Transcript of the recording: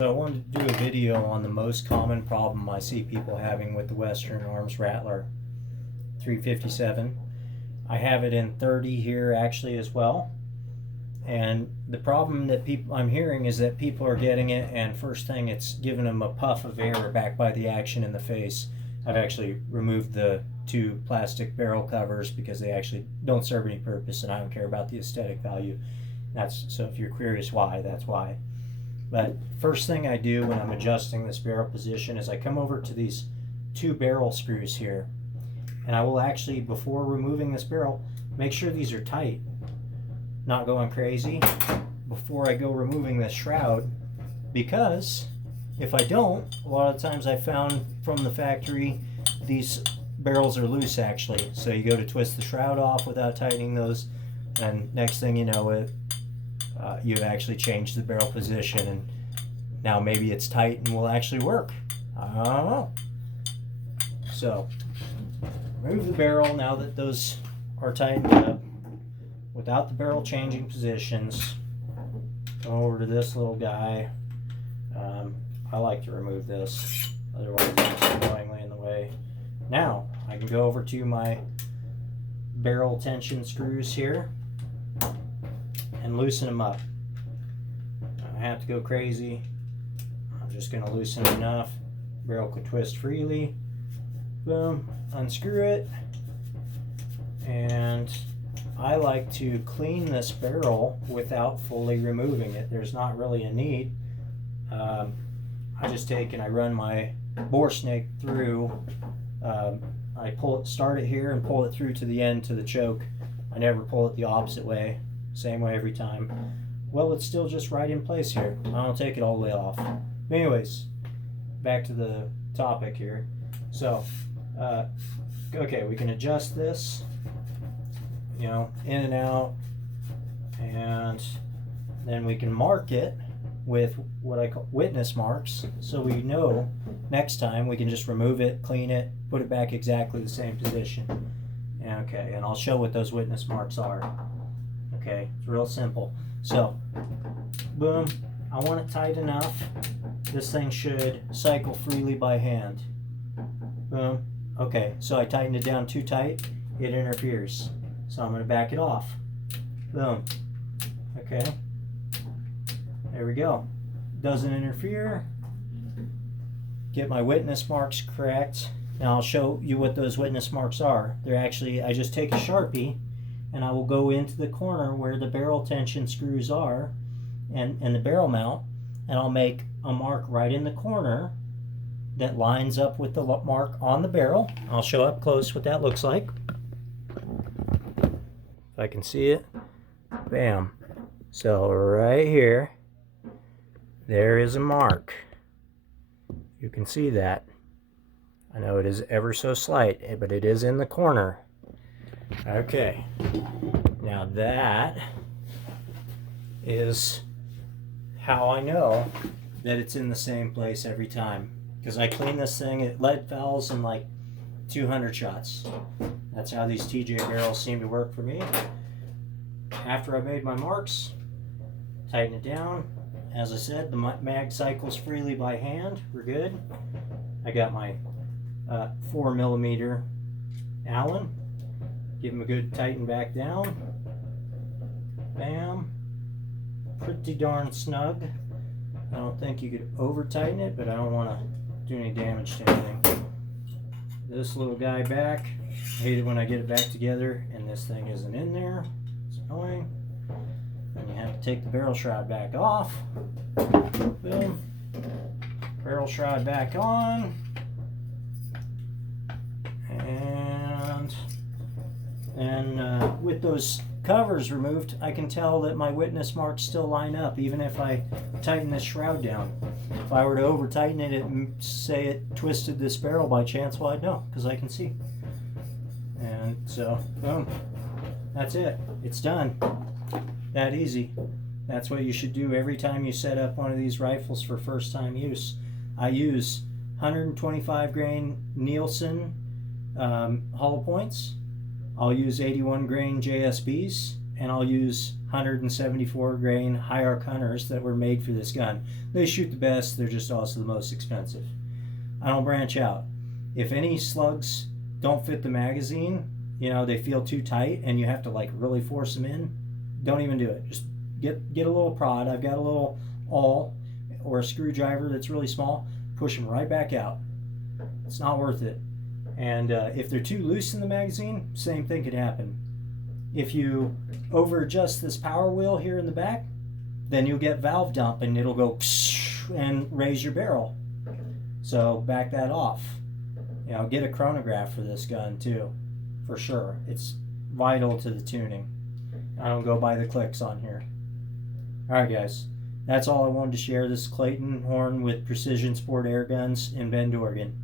So I wanted to do a video on the most common problem I see people having with the Western Arms Rattler 357. I have it in 30 here actually as well. And the problem that I'm hearing is that people are getting it, and first thing it's giving them a puff of air back by the action in the face. I've actually removed the two plastic barrel covers because they actually don't serve any purpose, and I don't care about the aesthetic value. So if you're curious why, that's why. But first thing I do when I'm adjusting this barrel position is I come over to these two barrel screws here, and I will actually, before removing this barrel, make sure these are tight, not going crazy, before I go removing this shroud, because if I don't, a lot of times I found from the factory these barrels are loose actually, so you go to twist the shroud off without tightening those, and next thing you know you've actually changed the barrel position, and now maybe it's tight and will actually work. I don't know. So remove the barrel now that those are tightened up without the barrel changing positions. Go over to this little guy. I like to remove this, otherwise it's annoyingly in the way. Now I can go over to my barrel tension screws here and loosen them up. I don't have to go crazy. I'm just going to loosen enough. Barrel could twist freely. Boom, unscrew it. And I like to clean this barrel without fully removing it. There's not really a need. I just take and I run my bore snake through. I start it here and pull it through to the end to the choke. I never pull it the opposite way. Same way every time. Well, it's still just right in place here. I don't take it all the way off. Anyways, back to the topic here. So, okay, we can adjust this, you know, in and out, and then we can mark it with what I call witness marks, so we know next time we can just remove it, clean it, put it back exactly the same position. Okay, and I'll show what those witness marks are. Okay, it's real simple. So, boom, I want it tight enough. This thing should cycle freely by hand. Boom. Okay, so I tightened it down too tight, it interferes. So I'm going to back it off. Boom. Okay. There we go. Doesn't interfere. Get my witness marks correct. Now I'll show you what those witness marks are. They're actually, I just take a Sharpie and I will go into the corner where the barrel tension screws are and the barrel mount, and I'll make a mark right in the corner that lines up with the mark on the barrel. I'll show up close what that looks like. If I can see it. Bam. So right here, there is a mark. You can see that. I know it is ever so slight, but it is in the corner. Okay. Now that is how I know that it's in the same place every time. Because I clean this thing, it lead fouls in like 200 shots. That's how these TJ barrels seem to work for me. After I made my marks, tighten it down. As I said, the mag cycles freely by hand. We're good. I got my 4mm Allen. Give them a good tighten back down. Bam. Pretty darn snug. I don't think you could over tighten it, but I don't want to do any damage to anything. This little guy back. I hate it when I get it back together and this thing isn't in there. It's annoying. Then you have to take the barrel shroud back off. Boom. Barrel shroud back on. And with those covers removed, I can tell that my witness marks still line up, even if I tighten this shroud down. If I were to over tighten it and say it twisted this barrel by chance, well, I'd know, because I can see. And so, boom. That's it. It's done. That easy. That's what you should do every time you set up one of these rifles for first time use. I use 125 grain Nielsen hollow points. I'll use 81 grain JSBs, and I'll use 174 grain high arc hunters that were made for this gun. They shoot the best, they're just also the most expensive. I don't branch out. If any slugs don't fit the magazine, you know, they feel too tight and you have to like really force them in, don't even do it. Just get a little prod. I've got a little awl or a screwdriver that's really small, push them right back out. It's not worth it. And if they're too loose in the magazine, same thing could happen. If you over adjust this power wheel here in the back, then you'll get valve dump and it'll go and raise your barrel. So back that off. You know, get a chronograph for this gun too, for sure. It's vital to the tuning. I don't go by the clicks on here. Alright guys, that's all I wanted to share. This is Clayton Horn with Precision Sport Air Guns in Bend, Oregon.